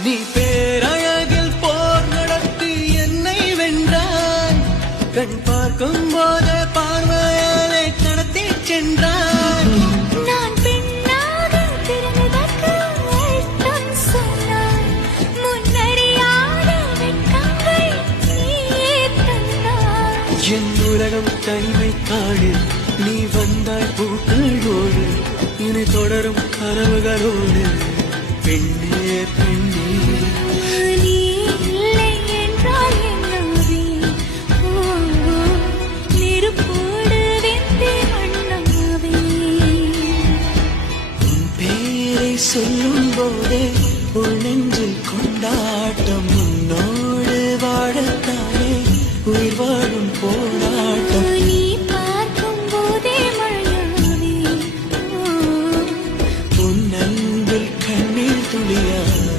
நீ பேரழகில் போர் நடத்தி என்னை வென்றாய். கண் பார்க்கும் போது பார்வையாலே கடத்தி சென்றாய். நான் பெண்ணாக பிறந்ததற்கு அர்த்தம் சொன்னாய். முன்னறியாத வெட்கங்கள் நீயே தந்தாய். என் உலகம் தனிமை காடு. நீ வந்தாய் பூக்களோடு. இனி தொடரும் கனவுகளோடு. பெண்ணே பெண்ணே நீ இல்லை என்றால் என்னவே நெருப்போடு வெந்தே வண்ணமாவே. உன் பேரை சொல்லும் போதே உள் நெஞ்சில் கொண்டாட்டம். உன்னோடு வாழத்தான்